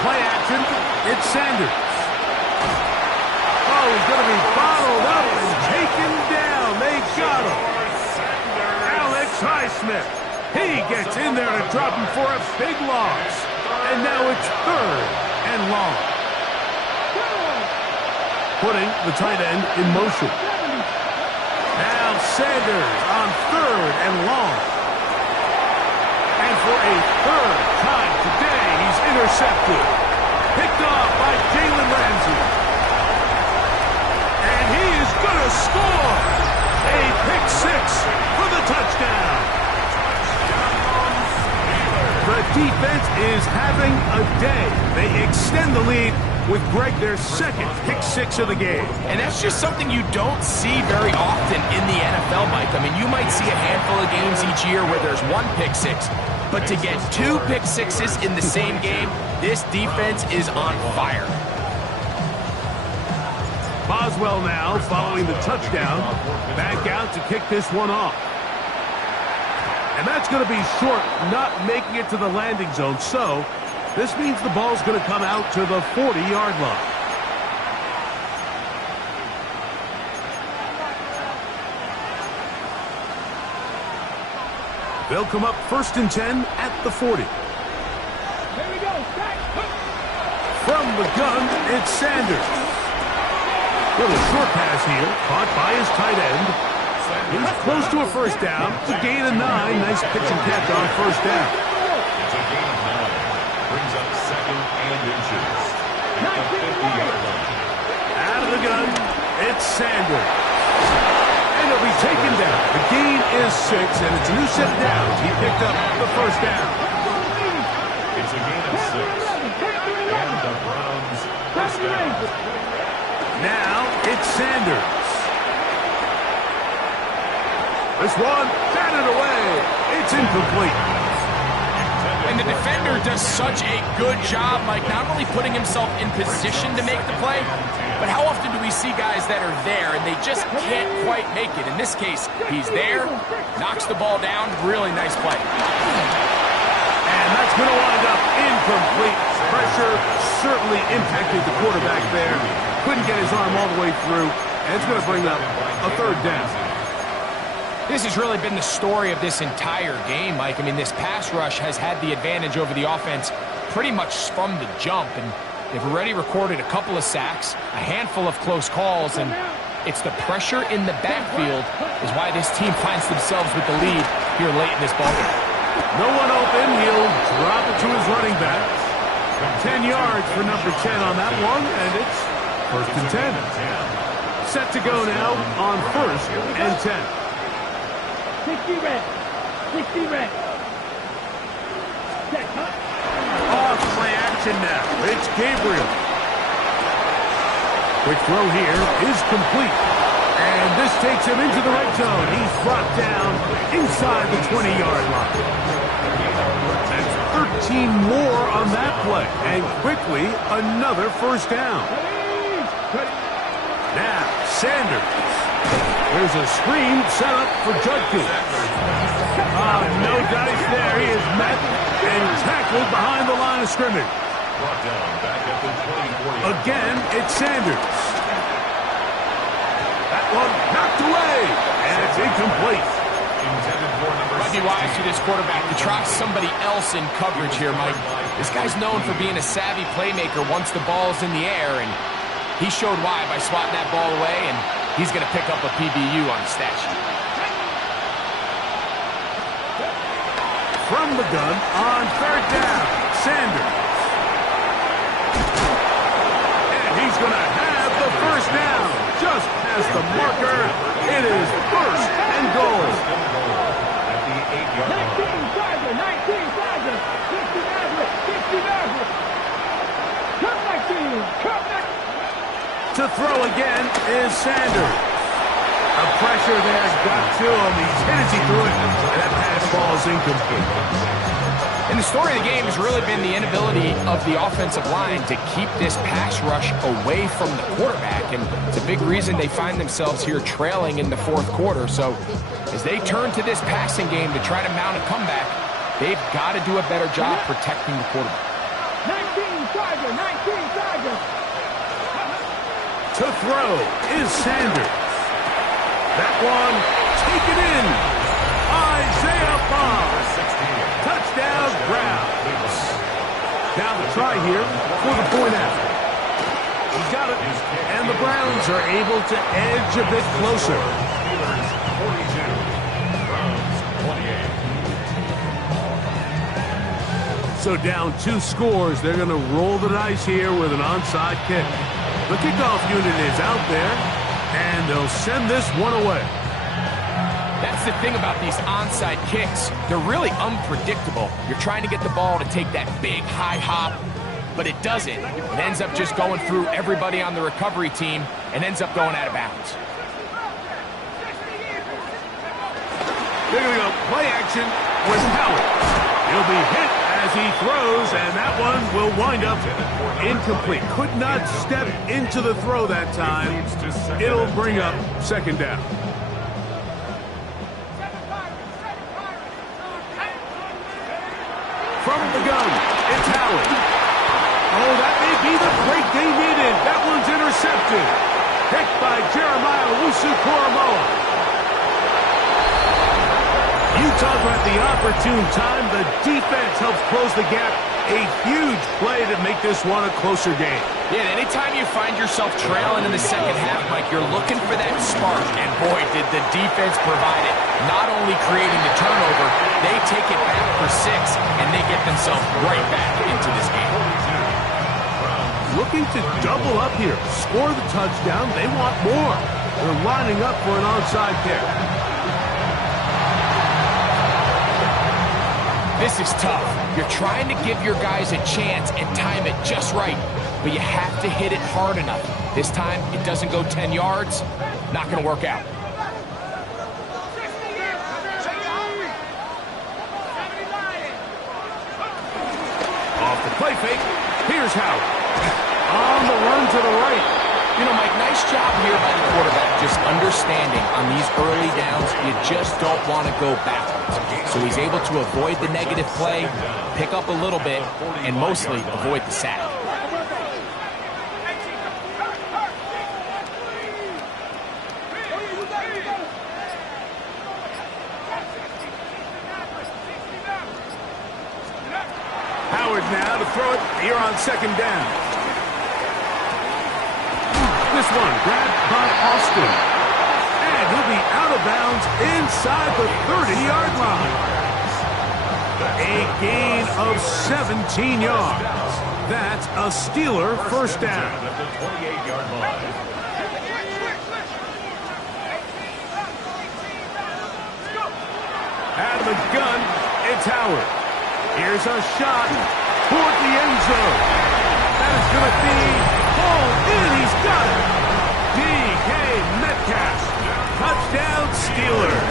Play action. It's Sanders. Oh, he's going to be bottled up and taken down. They got him. Alex Highsmith. He gets in there to drop him for a big loss. And now it's third and long. Putting the tight end in motion. Now Sanders on third and long. And for a third time today, he's intercepted. Picked off by Jalen Ramsey. And he is going to score. A pick 6 for the touchdown. The defense is having a day. They extend the lead with Greg, their second pick 6 of the game. And that's just something you don't see very often in the NFL, Mike. I mean, you might see a handful of games each year where there's 1 pick 6. But to get 2 pick 6s in the same game, this defense is on fire. Boswell now following the touchdown. Back out to kick this one off. And that's going to be short, not making it to the landing zone. So this means the ball's going to come out to the 40-yard line. They'll come up first and 10 at the 40. Here we go. From the gun, it's Sanders. Little short pass here, caught by his tight end. He's close to a first down. It's a gain of 9. Nice pitch and catch on first down. It's a gain of 9. Brings up second and inches. At the 50-yard line. Out of the gun, it's Sanders. And he'll be taken down. The gain is 6, and it's a new set of downs. He picked up the first down. It's a gain of 6. And the Browns first down. Now it's Sanders. This one, batted away. It's incomplete. And the defender does such a good job, Mike, not only putting himself in position to make the play, but how often do we see guys that are there and they just can't quite make it? In this case, he's there, knocks the ball down, really nice play. And that's going to wind up incomplete. Pressure certainly impacted the quarterback there. Couldn't get his arm all the way through, and it's going to bring up a third down. This has really been the story of this entire game, Mike. I mean, this pass rush has had the advantage over the offense pretty much from the jump, and they've already recorded a couple of sacks, a handful of close calls, and it's the pressure in the backfield is why this team finds themselves with the lead here late in this ballgame. No one open. He'll drop it to his running back. 10 yards for number 10 on that one, and it's first and 10. Set to go now on first and 10. 60 red. 60 red. Off play action now. It's Gabriel. Quick throw here is complete. And this takes him into the red zone. He's brought down inside the 20-yard line. That's 13 more on that play. And quickly, another first down. Now, Sanders. There's a screen set up for Judkins. No dice there. He is met and tackled behind the line of scrimmage. Brought down back at the 20-40. Again, it's Sanders. That one knocked away, and it's incomplete. Might be wise to this quarterback to try somebody else in coverage here, Mike. This guy's known for being a savvy playmaker once the ball's in the air, and he showed why by swatting that ball away, and he's going to pick up a PBU on the stat sheet. From the gun on third down, Sanders. And he's going to have the first down. Just past the marker. It is first and goal. At the 8-yard line. To throw again is Sanders. The pressure there got to him. He's hit as he threw it, and that pass ball is incomplete. And the story of the game has really been the inability of the offensive line to keep this pass rush away from the quarterback. And it's a big reason they find themselves here trailing in the fourth quarter. So as they turn to this passing game to try to mount a comeback, they've got to do a better job protecting the quarterback. 19 Chargers. To throw is Sanders. That one taken in. Isaiah Bond. Touchdown, Browns. Now the try here for the point after. He's got it, and the Browns are able to edge a bit closer. Steelers 42, Browns 28. So down 2 scores, they're going to roll the dice here with an onside kick. The kickoff unit is out there, and they'll send this one away. That's the thing about these onside kicks. They're really unpredictable. You're trying to get the ball to take that big high hop, but it doesn't. It ends up just going through everybody on the recovery team and ends up going out of bounds. They're going to go play action with Howard. He'll be hit as he throws, and that one will wind up incomplete. Could not step into the throw that time. It'll bring up second down. From the gun, it's Howard. Oh, that may be the break they needed. That one's intercepted. Picked by Jeremiah Owusu-Koramoah. You talk about the opportune time. The defense helps close the gap. A huge play to make this one a closer game. Yeah, anytime you find yourself trailing in the second half, Mike, you're looking for that spark. And boy, did the defense provide it. Not only creating the turnover, they take it back for 6, and they get themselves right back into this game. Looking to double up here. Score the touchdown. They want more. They're lining up for an onside kick. This is tough. You're trying to give your guys a chance and time it just right, but you have to hit it hard enough. This time, it doesn't go 10 yards. Not going to work out. Off the play fake. Here's Howard. On the run to the right. You know, Mike, nice job here by the quarterback, just understanding on these early downs, you just don't want to go backwards. So he's able to avoid the negative play, pick up a little bit, and mostly avoid the sack. Howard now to throw it here on second down. This one grabbed by Austin. And he'll be out of bounds inside the 30-yard line. A gain of 17 yards. That's a Steeler first down. At the 28-yard line. Out of the gun, it's Howard. Here's a shot toward the end zone. That is going to be hauled in. He's got it. DK Metcalf. Touchdown Steelers.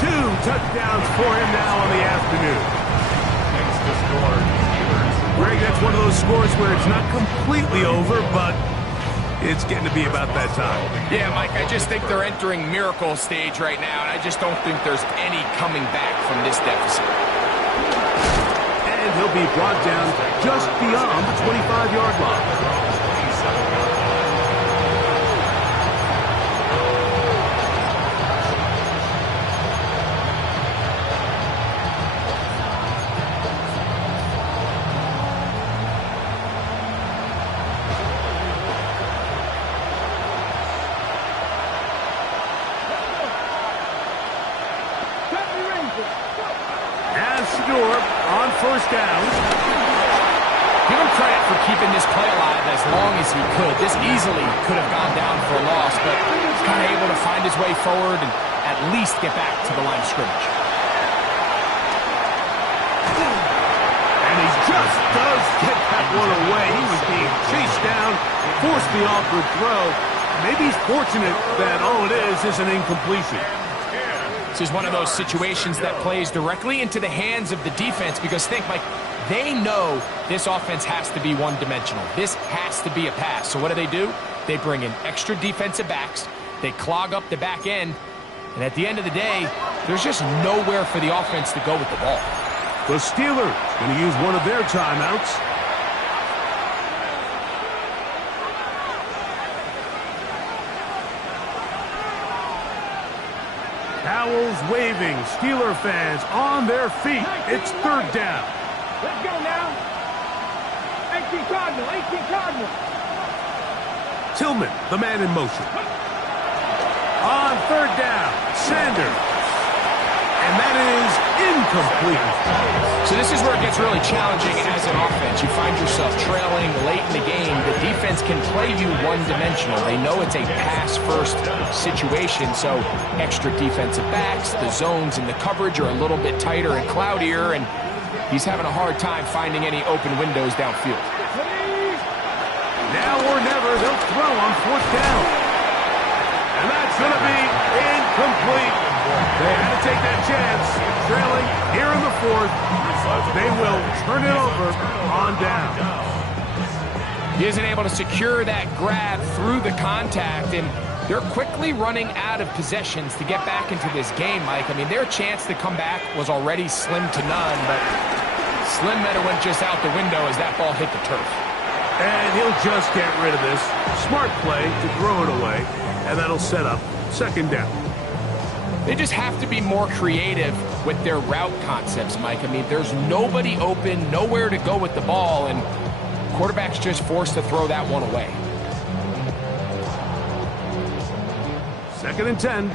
2 touchdowns for him now on the afternoon. Next to score, Steelers. Greg, that's one of those scores where it's not completely over, but it's getting to be about that time. Yeah, Mike, I just think they're entering miracle stage right now, and I just don't think there's any coming back from this deficit. And he'll be brought down just beyond the 25-yard line. On first down. Give him credit for keeping this play alive as long as he could. This easily could have gone down for a loss, but he's kind of able to find his way forward and at least get back to the line of scrimmage. And he just does get that one away. He was being chased down force the awkward throw. Maybe he's fortunate that all it is an incompletion. This is one of those situations that plays directly into the hands of the defense because think, Mike, they know this offense has to be one-dimensional. This has to be a pass. So what do? They bring in extra defensive backs. They clog up the back end. And at the end of the day, there's just nowhere for the offense to go with the ball. The Steelers going to use one of their timeouts. Towels waving. Steeler fans on their feet. It's third down. Let's go now. 18 Cardinal, 18 Cardinal. Tillman, the man in motion. On third down, Sanders. And that is incomplete. So this is where it gets really challenging as an offense. You find yourself trailing late in the game. The defense can play you one-dimensional. They know it's a pass-first situation, so extra defensive backs, the zones and the coverage are a little bit tighter and cloudier, and he's having a hard time finding any open windows downfield. Now or never, they'll throw on fourth down. And that's going to be incomplete. They had to take that chance. Trailing here in the fourth. They will turn it over on down. He isn't able to secure that grab through the contact, and they're quickly running out of possessions to get back into this game, Mike. I mean, their chance to come back was already slim to none, but Slim Meta went just out the window as that ball hit the turf. And he'll just get rid of this. Smart play to throw it away, and that'll set up second down. They just have to be more creative with their route concepts, Mike. I mean, there's nobody open, nowhere to go with the ball, and quarterback's just forced to throw that one away. Second and 10.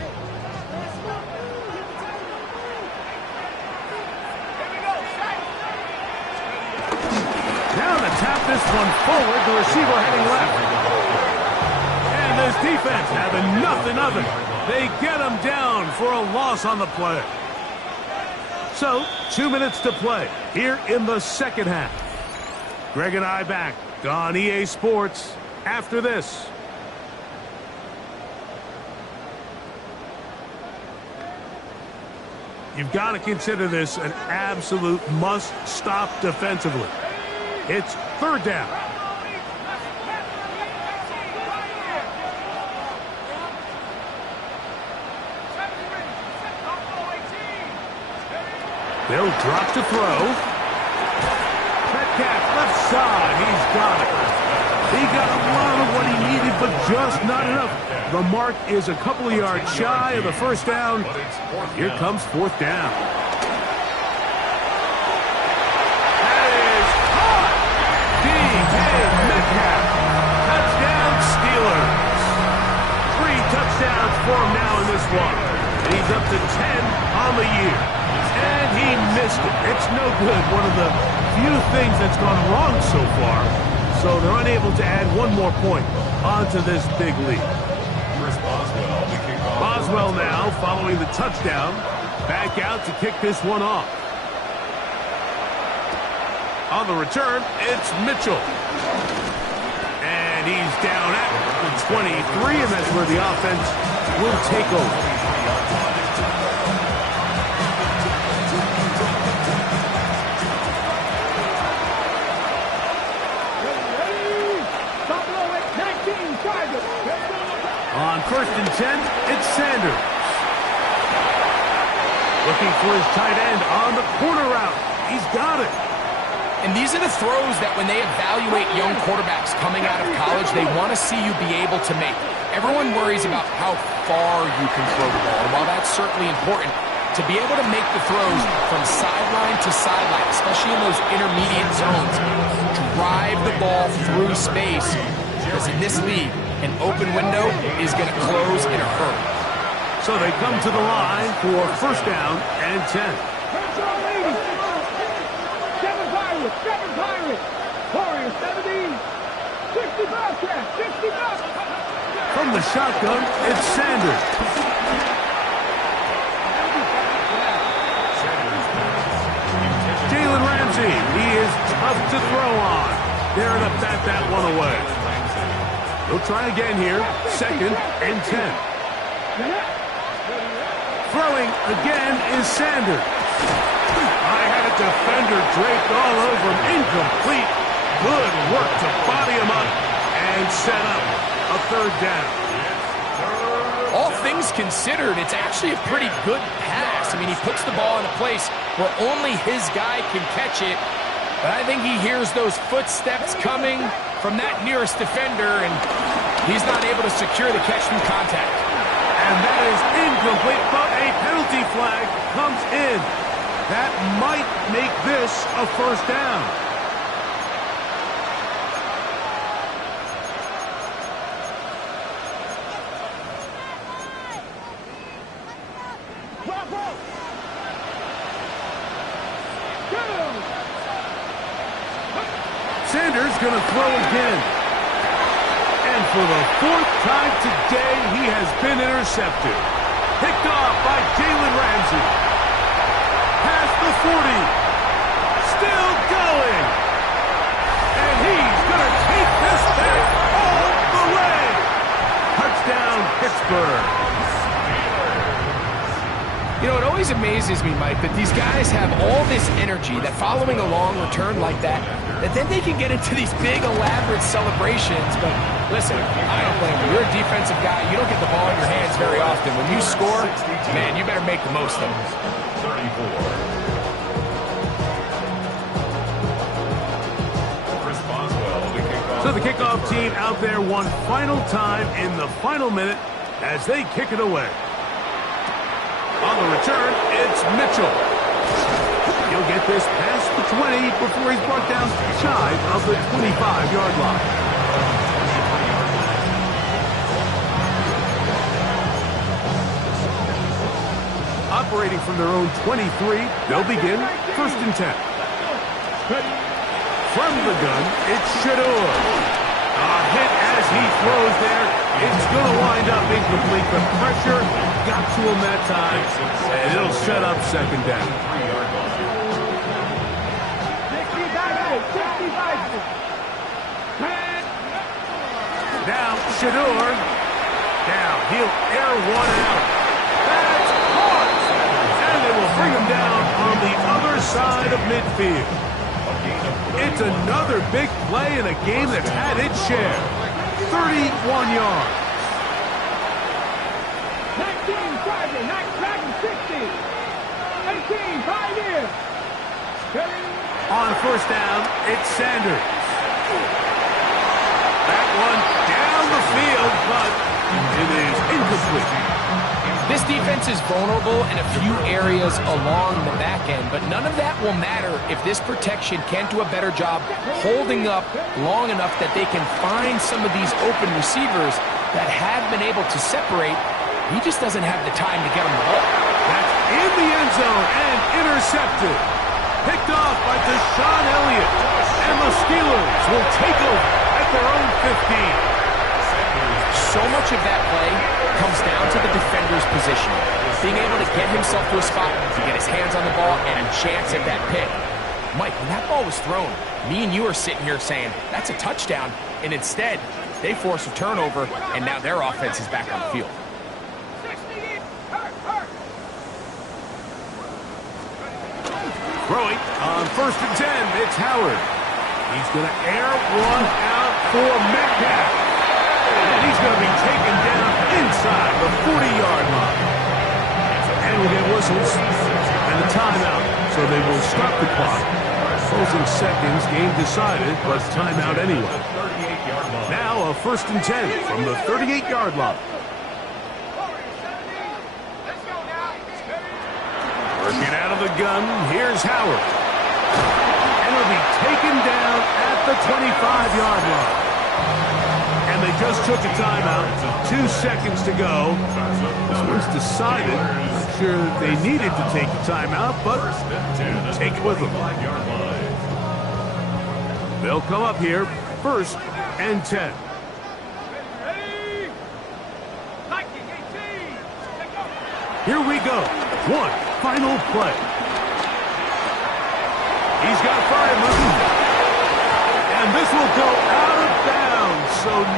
Now to tap this one forward, the receiver heading left. And this defense having nothing of it. They get him down for a loss on the play. So, 2 minutes to play here in the second half. Greg and I back on EA Sports after this. You've got to consider this an absolute must-stop defensively. It's third down. They'll drop to throw. Metcalf, left side. He's got it. He got a lot of what he needed, but just not enough. The mark is a couple of yards shy of the first down. Here comes fourth down. That is caught. D.K. Metcalf. Touchdown Steelers. 3 touchdowns for him now in this one. He's up to 10 on the year. And he missed it. It's no good. One of the few things that's gone wrong so far. So they're unable to add one more point onto this big lead. Boswell now following the touchdown. Back out to kick this one off. On the return, it's Mitchell. And he's down at the 23, and that's where the offense will take over. On first and 10, it's Sanders. Looking for his tight end on the corner route. He's got it. And these are the throws that when they evaluate young quarterbacks coming out of college, they want to see you be able to make. Everyone worries about how far you can throw the ball. And while that's certainly important, to be able to make the throws from sideline to sideline, especially in those intermediate zones, drive the ball through space, because in this league, an open window is going to close in a hurry. So they come to the line for first down and 10. Seven Pirates. Warriors 17. 60 Bobcats. 60 Bobcats. From the shotgun, it's Sanders. Jalen Ramsey, he is tough to throw on. There to bat that one away. He'll try again here. 2nd and 10. Throwing again is Sanders. I had a defender draped all over him. Incomplete. Good work to body him up and set up a 3rd down. All things considered, it's actually a pretty good pass. I mean, he puts the ball in a place where only his guy can catch it. But I think he hears those footsteps coming from that nearest defender, and he's not able to secure the catch through contact. And that is incomplete, but a penalty flag comes in. That might make this a 1st down. Sanders going to throw again. And for the 4th time today, he has been intercepted. Picked off by Jalen Ramsey. Past the 40. Still going. And he's going to take this back all the way. Touchdown, Pittsburgh. You know, it always amazes me, Mike, that these guys have all this energy, that following a long return like that then they can get into these big, elaborate celebrations. But listen, I don't blame you. You're a defensive guy. You don't get the ball in your hands very often. When you score, man, you better make the most of it. 34. So the kickoff team out there one final time in the final minute as they kick it away. On the return, it's Mitchell. He'll get this past the 20 before he's brought down shy of the 25-yard line. Operating from their own 23, they'll begin 1st and 10. From the gun, it's Shedeur. A hit as he throws there. It's going to wind up incomplete. The pressure got to him that time, and it'll set up 2nd down. Now, Shedeur. Now, he'll air one out. That's caught! And they will bring him down on the other side of midfield. It's another big play in a game that's had its share. 31 yards. 19, Charger, 60. 18, 5 years. On 1st down, it's Sanders. That one down the field, but it is incomplete. This defense is vulnerable in a few areas along the back end, but none of that will matter if this protection can't do a better job holding up long enough that they can find some of these open receivers that have been able to separate. He just doesn't have the time to get them the ball. That's in the end zone and intercepted. Picked off by Deshaun Elliott. And the Steelers will take over at their own 15. So much of that play comes down to the defender's position. Being able to get himself to a spot, to get his hands on the ball, and a chance at that pick. Mike, when that ball was thrown, me and you are sitting here saying, that's a touchdown. And instead, they force a turnover, and now their offense is back on the field. Throwing on 1st and 10, it's Howard. He's going to air one out for Metcalf. And he's going to be taken down inside the 40-yard line. And we'll get whistles and a timeout, so they will stop the clock. Closing seconds, game decided, but timeout anyway. Now a 1st and 10 from the 38-yard line. Working out of the gun, here's Howard. And he'll be taken down at the 25-yard line. And they just took a timeout. 2 seconds to go. This one's decided. Not sure that they needed to take the timeout, but take it with them. They'll come up here, 1st and 10. Here we go. One final play. He's got 5 moving. And this will go out of bounds, so no